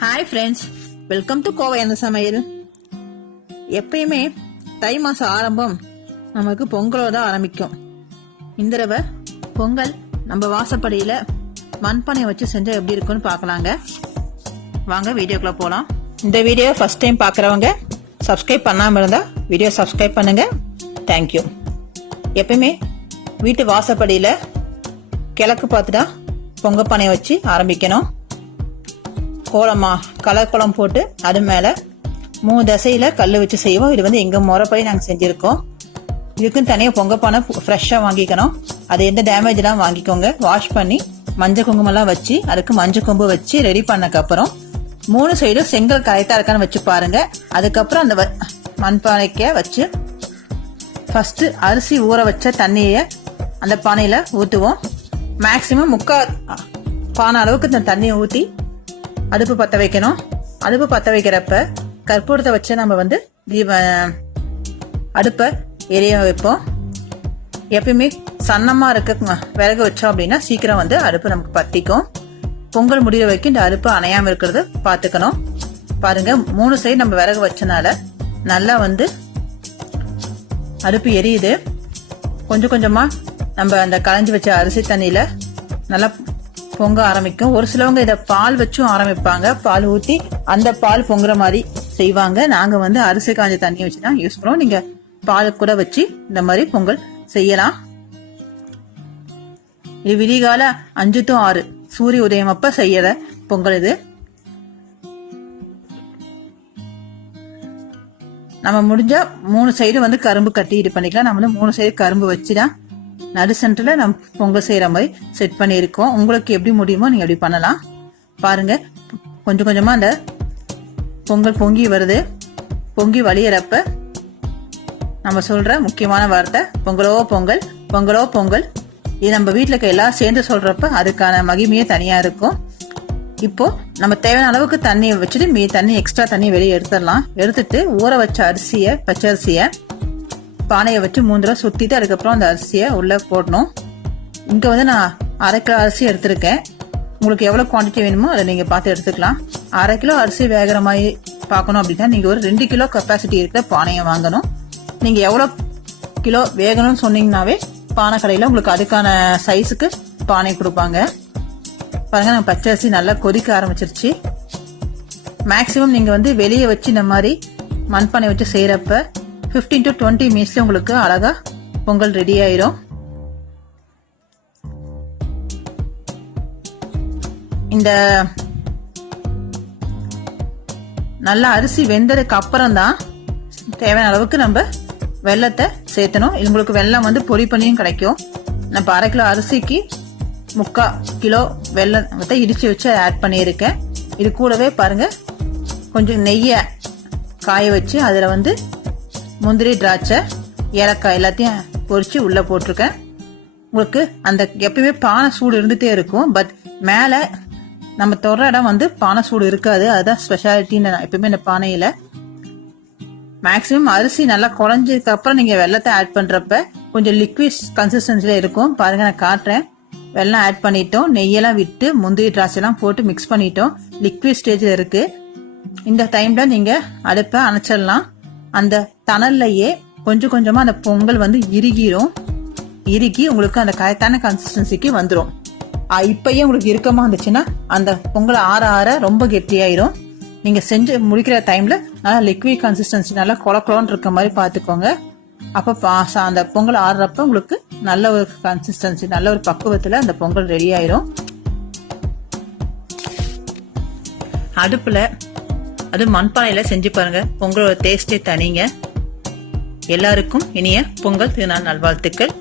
Hi friends, welcome to Kovai அந்த சமையல். எப்பயுமே தை மாசம் ஆரம்பம் நமக்கு பொங்கலோட தான் ஆரம்பிக்கும். இந்த தடவை பொங்கல் நம்ம வாசப்படியில மண்பானை வச்சு செஞ்சா எப்படி இருக்குன்னு பார்க்கலாங்க. வாங்க வீடியோக்குள்ள போலாம். இந்த வீடியோ ஃபர்ஸ்ட் டைம் பார்க்குறவங்க சப்ஸ்கிரைப் பண்ணாம இருந்தா வீடியோ சப்ஸ்கிரைப் பண்ணுங்க. தேங்க்யூ. எப்பயுமே வீட்டு வாசப்படியில கிழக்கு பார்த்துட்டா பொங்க பானையை வச்சு ஆரம்பிக்கணும். கோலமா கலர் கோலம் போட்டு அது மேல 3 தசையில கல் வச்சு செய்வோம். இது வந்து எங்க முறைப்படி நாங்க செஞ்சிருக்கோம். இதுக்குன்னு தனியா பொங்க பானை ஃப்ரெஷ்ஷா வாங்கிக்கணும். அது எந்த டேமேஜ் எல்லாம் வாங்கிக்கோங்க. வாஷ் பண்ணி மஞ்சள் குங்குமம் எல்லாம் வச்சு அதுக்கு மஞ்சள் கொம்பு வச்சு ரெடி பண்ணக்கு அப்புறம் 3 சைடும் செங்கல் கரெக்டா இருக்கான்னு வச்சு பாருங்க. அதுக்கப்புறம் அந்த மண்பானைக்க வச்சு ஃபர்ஸ்ட் அரிசி ஊற வச்ச தண்ணிய அந்த பானையில ஊத்துவோம். மேக்சிமம் 3/4 பானை அளவுக்கு தண்ணியை ஊத்தி அடுப்பு பத்த வைக்கணும். அடுப்பு பத்த வைக்கிறப்ப கற்பூரத்தை வச்சு நம்ம வந்து அடுப்பை எரிய வைப்போம். எப்பயுமே சன்னமா இருக்க விறகு வச்சோம் அப்படின்னா சீக்கிரம் வந்து அடுப்பு நமக்கு பத்திக்கும். பொங்கல் முடிகிற வரைக்கும் இந்த அடுப்பு அணையாம இருக்கிறது பாத்துக்கணும். பாருங்க 3 சைடு நம்ம விறகு வச்சனால நல்லா வந்து அடுப்பு எரியுது. கொஞ்சம் கொஞ்சமா நம்ம அந்த களைஞ்சு வச்ச அரிசி தண்ணியில நல்லா பொங்க ஆரம்பிக்கும். ஒரு சிலவங்க இதை பால் வச்சும் ஆரம்பிப்பாங்க. பால் ஊத்தி அந்த பால் பொங்குற மாதிரி செய்வாங்க. நாங்க வந்து அரிசி காஞ்ச தண்ணி வச்சுதான் யூஸ் பண்ணுவோம். நீங்க பால் கூட வச்சு இந்த மாதிரி பொங்கல் செய்யலாம். இது விடிகால 5 to 6 சூரிய உதயம் அப்ப செய்யற பொங்கல் இது. நம்ம முடிஞ்சா 3 சைடு வந்து கரும்பு கட்டி இது பண்ணிக்கலாம். நம்ம வந்து 3 சைடு கரும்பு வச்சுதான் நடு சென்டர்ல நம்ம பொங்கல் செய்யற மாதிரி செட் பண்ணிருக்கோம். உங்களுக்கு எப்படி முடியுமோ நீங்க எப்படி பண்ணலாம். பாருங்க கொஞ்சம் கொஞ்சமா அந்த பொங்கல் பொங்கி வருது. பொங்கி வழியறப்ப நம்ம சொல்ற முக்கியமான வார்த்தை பொங்கலோ பொங்கல், பொங்கலோ பொங்கல். இது நம்ம வீட்டுல இருக்க எல்லாம் சேர்ந்து சொல்றப்ப அதுக்கான மகிமையே தனியா இருக்கும். இப்போ நம்ம தேவையான அளவுக்கு தண்ணி வச்சுட்டு தண்ணி எக்ஸ்ட்ரா தண்ணி வெளியே எடுத்துடலாம். எடுத்துட்டு ஊற வச்ச அரிசிய பச்சரிசிய பானையை வச்சு 3 தடவை சுத்திட்டு அதுக்கப்புறம் அந்த அரிசியை உள்ள போடணும். இங்க வந்து நான் 1/2 கிலோ அரிசி எடுத்திருக்கேன். உங்களுக்கு எவ்வளவு குவான்டிட்டி வேணுமோ அதை நீங்க பார்த்து எடுத்துக்கலாம். 1/2 கிலோ அரிசி வேகிற மாதிரி பார்க்கணும் அப்படின்னா நீங்க ஒரு 2 கிலோ கெப்பாசிட்டி இருக்கிற பானையை வாங்கணும். நீங்க எவ்வளவு கிலோ வேகணும்னு சொன்னீங்கன்னாவே பானை கடையில உங்களுக்கு அதுக்கான சைஸுக்கு பானை கொடுப்பாங்க. பாருங்க நம்ம பச்சரிசி நல்லா கொதிக்க ஆரம்பிச்சிருச்சு. மேக்சிமம் நீங்க வந்து வெளியே வச்சு இந்த மாதிரி மண்பானை வச்சு செய்யறப்ப 15 to 20 மினிட்ஸ்ல உங்களுக்கு அழகா பொங்கல் ரெடி ஆயிரும். இந்த நல்லா அரிசி வெந்ததுக்கு அப்புறம் தான் தேவையான அளவுக்கு நம்ம வெல்லத்தை சேர்த்தணும். உங்களுக்கு வெல்லம் வந்து பொடி பண்ணியும் கிடைக்கும். நான் 1/2 கிலோ அரிசிக்கு 3/4 கிலோ வெல்லத்தை இடிச்சு வச்சு ஆட் பண்ணியிருக்கேன். இது கூடவே பாருங்க கொஞ்சம் நெய்ய காய வச்சு அதுல வந்து முந்திரி, திராட்சை, ஏலக்காய் எல்லாத்தையும் பொரிச்சு உள்ள போட்டிருக்கேன். உங்களுக்கு அந்த எப்பயுமே பானை சூடு இருந்துட்டே இருக்கும். பட் மேல நம்ம தொடுற இடம் வந்து பானை சூடு இருக்காது. அதுதான் ஸ்பெஷாலிட்டின்னு எப்பயுமே இந்த பானையில. மேக்சிமம் அரிசி நல்லா குழஞ்சதுக்கு அப்புறம் நீங்க வெல்லத்தை ஆட் பண்றப்ப கொஞ்சம் லிக்விட் கன்சிஸ்டன்சில இருக்கும். பாருங்க நான் காட்டுறேன். வெல்லம் ஆட் பண்ணிட்டோம், நெய்யெல்லாம் விட்டு முந்திரி திராட்சை எல்லாம் போட்டு மிக்ஸ் பண்ணிட்டோம். லிக்விட் ஸ்டேஜ்ல இருக்கு. இந்த டைம்ல நீங்க அடுப்பை அணைச்சிடலாம். அந்த தணல்லையே கொஞ்சம் கொஞ்சமா அந்த பொங்கல் வந்து இறுகி உங்களுக்கு அந்த கரெக்டான கன்சிஸ்டன்சிக்கு வந்துடும். இப்பயே உங்களுக்கு இறுக்கமா இருந்துச்சுன்னா அந்த பொங்கல் ஆற ரொம்ப கெட்டியாயிரும். நீங்க செஞ்சு முடிக்கிற டைம்ல நல்லா லிக்விட் கன்சிஸ்டன்சி நல்லா கொலன்னு இருக்க மாதிரி பாத்துக்கோங்க. அப்ப அந்த பொங்கல் ஆறுறப்ப உங்களுக்கு நல்ல ஒரு கன்சிஸ்டன்சி நல்ல ஒரு பக்குவத்துல அந்த பொங்கல் ரெடி ஆயிரும். அடுப்புல அது மண்பானையில செஞ்சு பாருங்க. பொங்கலோட டேஸ்டே தனிங்க. எல்லாருக்கும் இனிய பொங்கல் திருநாள் நல்வாழ்த்துக்கள்.